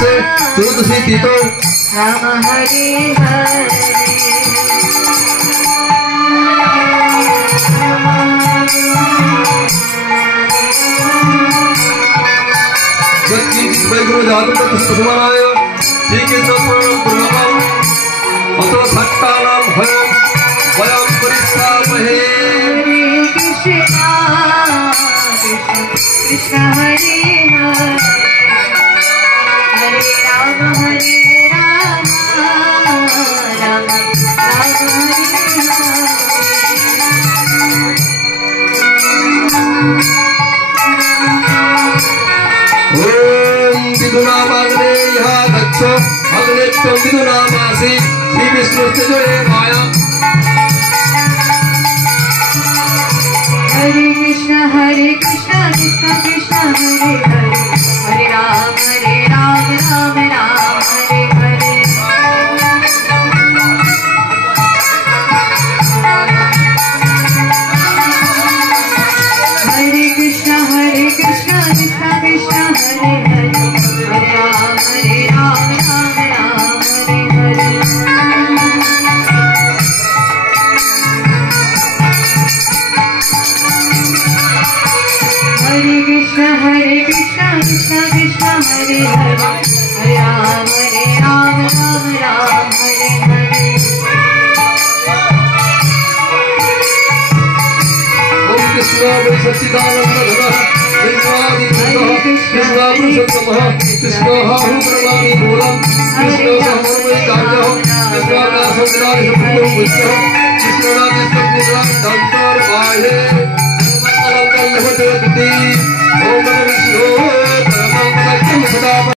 से चतुर्दशी तिथौ राम हरे हरे वैगुण जातु तस्माय श्री कृष्ण स्मरणं कुर्मः अतो सत्तानां भयं वयं परिश्रामहे हरे कृष्ण कृष्ण हरे हरे हरे राम राम राम हरे विदुनामाग्ने यहा गच्छ अग्ने त्वं विदुनामासि श्री विष्णुस्य जय माया हरे कृष्ण कृष्ण कृष्ण हरे हरे हरे राम राम हरे हरे हरे कृष्ण कृष्ण कृष्ण हरे हरे हरे राम हरे हरे हरे कृष्ण कृष्ण कृष्ण हरे हरे हरे राम राम हरे हरे ओम कृष्ण सच्चिदानंद घन कृष्ण पुरुषोत्तमः कृष्ण हाहु प्रणमामि मूलम् कृष्ण समन्वय कार्यः कृष्ण व्यासं विराजः प्रभुं विष्णुः कृष्ण राजस्य दंतर बाहे मंगलं कल्लभते ओम विष्णु परमं पदं सदा